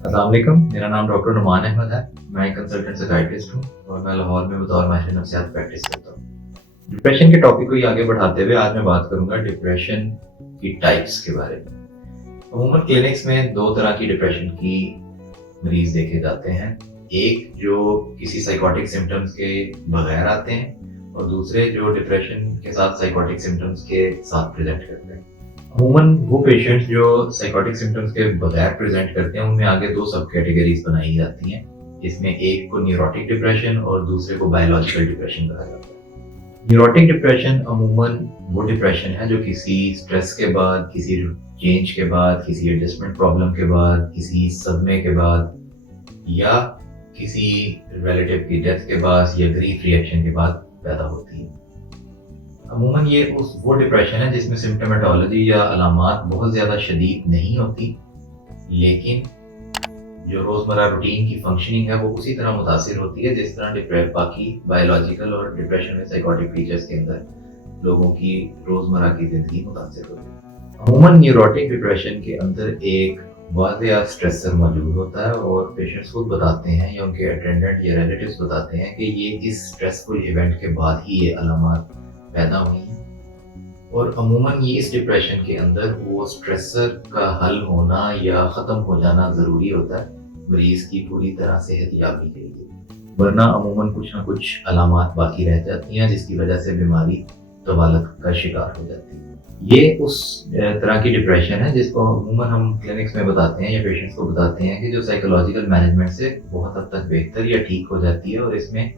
अस्सलाम वालेकुम, मेरा नाम डॉक्टर नुमान अहमद है। मैं एक कंसल्टेंट साइकियाट्रिस्ट हूँ और मैं लाहौर में बतौर माहिर नफ्सियात प्रैक्टिस करता हूँ। डिप्रेशन के टॉपिक को ही आगे बढ़ाते हुए आज मैं बात करूँगा डिप्रेशन की टाइप्स के बारे में। अमूमन क्लिनिक्स में दो तरह की डिप्रेशन की मरीज देखे जाते हैं। एक जो किसी साइकोटिक सिम्टम्स के बगैर आते हैं और दूसरे जो डिप्रेशन के साथ साइकोटिक सिम्टम्स के साथ प्रेजेंट करते हैं। अमूमन वो पेशेंट्स जो साइकोटिक सिम्टम्स के बगैर प्रेजेंट करते हैं उनमें आगे दो सब कैटेगरीज बनाई जाती हैं, जिसमें एक को न्यूरोटिक डिप्रेशन और दूसरे को बायोलॉजिकल डिप्रेशन कहा जाता है। न्यूरोटिक डिप्रेशन अमूमन वो डिप्रेशन है जो किसी स्ट्रेस के बाद, किसी चेंज के बाद, किसी एडजस्टमेंट प्रॉब्लम के बाद, किसी सदमे के बाद या किसी रिलेटिव की डेथ के बाद या ग्रीफ रिएक्शन के बाद पैदा होती है। अमूमन ये वो डिप्रेशन है जिसमें सिम्टोमेटोलॉजी या अलामात बहुत ज़्यादा शदीद नहीं होती, लेकिन जो रोज़मर्रा रूटीन की फंक्शनिंग है वो उसी तरह मुतासिर होती है जिस तरह बाकी बायोलॉजिकल और डिप्रेशन में साइकोटिक फीचर्स के अंदर लोगों की रोज़मर्रा की ज़िंदगी मुतासिर होती है। अमूमन न्यूरोटिक डिप्रेशन के अंदर एक वाज़ेह स्ट्रेसर मौजूद होता है और पेशेंट्स खुद बताते हैं या उनके अटेंडेंट या रिलेटिव्स बताते हैं कि ये इस स्ट्रेसफुल इवेंट के बाद ही ये अलामात पैदा हुई हैं। और अमूमन ये इस डिप्रेशन के अंदर वो स्ट्रेसर का हल होना या ख़त्म हो जाना ज़रूरी होता है मरीज़ की पूरी तरह सेहतयाबी के लिए, वरना अमूमन कुछ ना कुछ अलामात बाकी रह जाती हैं जिसकी वजह से बीमारी तवालत का शिकार हो जाती है। ये उस तरह की डिप्रेशन है जिसको अमूमन हम क्लिनिक्स में बताते हैं या पेशेंट्स को बताते हैं कि जो साइकोलॉजिकल मैनेजमेंट से बहुत हद तक बेहतर या ठीक हो जाती है और इसमें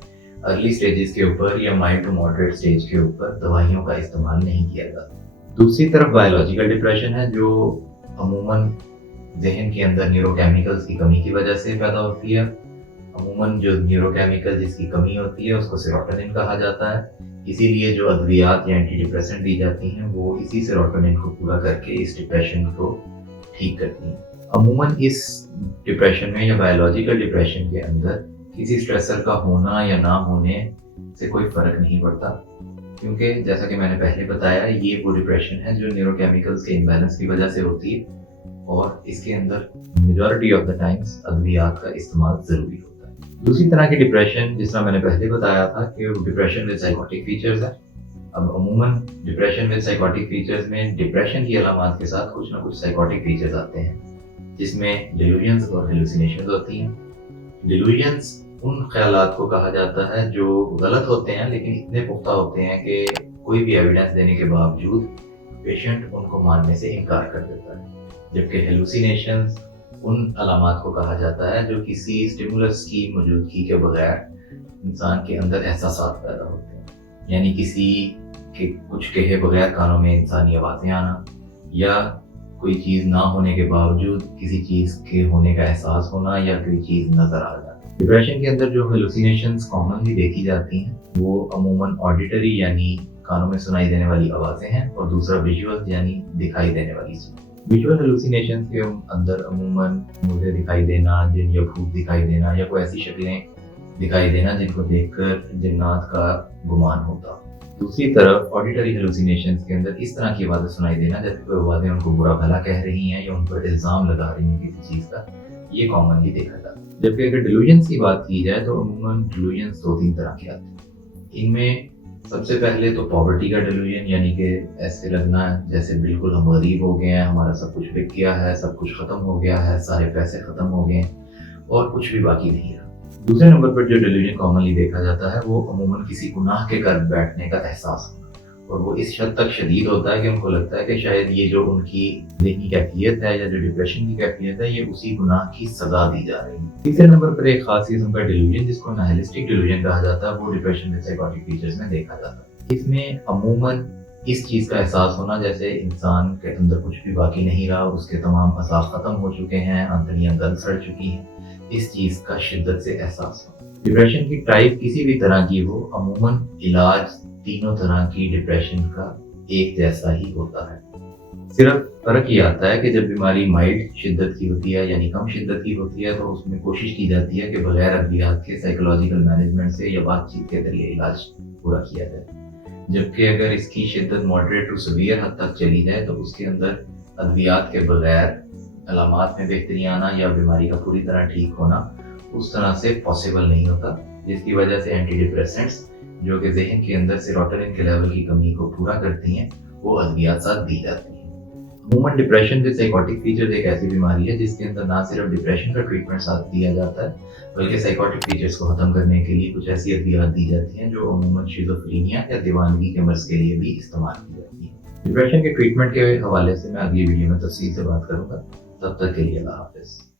अर्ली स्टेजेस के ऊपर या माइल्ड टू मॉडरेट स्टेज के ऊपर दवाइयों का इस्तेमाल नहीं किया जाता। दूसरी तरफ बायोलॉजिकल डिप्रेशन है जो अमूमन जहन के अंदर न्यूरोकेमिकल्स की कमी की वजह से पैदा होती है। अमूमन जो न्यूरोकेमिकल जिसकी कमी होती है उसको सेरोटोनिन कहा जाता है, इसीलिए जो अद्वियात या एंटी डिप्रेसेंट दी जाती हैं वो इसी सेरोटोनिन को पूरा करके इस डिप्रेशन को ठीक करती हैं। अमूमन इस डिप्रेशन में या बायोलॉजिकल डिप्रेशन के अंदर किसी स्ट्रेसर का होना या ना होने से कोई फ़र्क नहीं पड़ता, क्योंकि जैसा कि मैंने पहले बताया ये वो डिप्रेशन है जो न्यूरोकेमिकल्स के इम्बैलेंस की वजह से होती है और इसके अंदर मेजॉरिटी ऑफ द टाइम्स अद्वियात का इस्तेमाल ज़रूरी होता है। दूसरी तरह की डिप्रेशन जिस तरह मैंने पहले बताया था कि वो डिप्रेशन विद साइकोटिक फीचर्स है। अब अमूमन डिप्रेशन विद साइकोटिक फीचर्स में डिप्रेशन की अलामात के साथ कुछ ना कुछ साइकोटिक फीचर्स आते हैं जिसमें डिल्यूजन्स और हेलुसिनेशंस होती हैं। डिल्यूजन्स उन ख्यालात को कहा जाता है जो गलत होते हैं लेकिन इतने पुख्ता होते हैं कि कोई भी एविडेंस देने के बावजूद पेशेंट उनको मानने से इनकार कर देता है, जबकि हेलुसिनेशंस उन अलामात को कहा जाता है जो किसी स्टिमुलस की मौजूदगी के बगैर इंसान के अंदर एहसासात पैदा होते हैं, यानी किसी के कुछ कहे बगैर कानों में इंसानी आवाज़ें आना या कोई चीज़ ना होने के बावजूद किसी चीज़ के होने का एहसास होना या कोई चीज़ नज़र आ जाना। डिप्रेशन के अंदर जो हेलुसिनेशंस कॉमनली देखी जाती हैं वो अमूमन ऑडिटरी यानी कानों में सुनाई देने वाली आवाज़ें हैं और दूसरा विजुअल यानी दिखाई देने वाली चीज़। विजुअल हेलुसिनेशंस के अंदर अमूमन मुझे दिखाई देना, जिन या भूत दिखाई देना या कोई ऐसी शक्लें दिखाई देना जिनको देखकर जिन्नात का गुमान होता। दूसरी तरफ ऑडिटरी हेलुसिनेशंस के अंदर इस तरह की आवाज़ें सुनाई देना जैसे कोई आवाज़ें उनको बुरा भला कह रही हैं या उन पर इल्ज़ाम लगा रही हैं किसी चीज़ का, ये कॉमनली देखा जाता है। जबकि अगर डिल्यूजन्स की बात की जाए तो अमूमन डिल्यूजन्स दो तीन तरह के आते हैं। इनमें सबसे पहले तो पॉवर्टी का डिल्यूजन, यानी कि ऐसे लगना जैसे बिल्कुल हम गरीब हो गए हैं, हमारा सब कुछ बिक गया है, सब कुछ ख़त्म हो गया है, सारे पैसे ख़त्म हो गए और कुछ भी बाकी नहीं रहा। दूसरे नंबर पर जो डिल्यूजन कॉमनली देखा जाता है वो अमूमन किसी गुनाह के कर बैठने का एहसास होना, और वो इस हद तक शदीद होता है कि उनको लगता है कि शायद ये जो उनकी ज़हनी कैफियत है या जो डिप्रेशन की कैफियत है ये उसी गुनाह की सज़ा दी जा रही है। तीसरे नंबर पर एक खास किस्म का डिल्यूजन जिसको नाइलिस्टिक डिल्यूजन कहा जाता है वो डिप्रेशन विद साइकोटिक फीचर्स में देखा जाता है। इसमें अमूमन इस चीज़ का एहसास होना जैसे इंसान के अंदर कुछ भी बाकी नहीं रहा, उसके तमाम असास ख़त्म हो चुके हैं, आंतड़ियाँ गल सड़ चुकी हैं, इस चीज़ का शिद्दत से एहसास हो। डिप्रेशन की टाइप किसी भी तरह की हो, अमूमन इलाज तीनों तरह की डिप्रेशन का एक जैसा ही होता है। सिर्फ फ़र्क ये आता है कि जब बीमारी माइल्ड शिद्दत की होती है यानी कम शिद्दत की होती है तो उसमें कोशिश की जाती है कि बगैर अद्वियात के साइकोलॉजिकल मैनेजमेंट से या बातचीत के जरिए इलाज पूरा किया जाए, जबकि अगर इसकी शिद्दत मॉडरेट टू सीवियर हद तक चली जाए तो उसके अंदर अद्वियात के बगैर علامات میں بہتری آنا یا بیماری کا پوری طرح ٹھیک ہونا اس طرح سے پاسبل نہیں ہوتا، جس کی وجہ سے اینٹی ڈپریسنٹس جو کہ ذہن کے اندر سیروٹونن کے لیول کی کمی کو پورا کرتی ہیں وہ ادویات ساتھ دی جاتی ہیں۔ عموماً ڈپریشن کے سائیکوٹک فیچرز ایک ایسی بیماری ہے جس کے اندر نہ صرف ڈپریشن کا ٹریٹمنٹ ساتھ دیا جاتا ہے بلکہ سائیکوٹک فیچرز کو ختم کرنے کے لیے کچھ ایسی ادویات دی جاتی ہیں جو عموماً شیزوفرینیا یا دیوانگی کے مرض کے لیے بھی استعمال کی جاتی ہیں۔ ڈپریشن کے ٹریٹمنٹ کے حوالے سے میں اگلی ویڈیو میں تفصیل سے بات کروں گا، تب تک کے لیے اللہ حافظ۔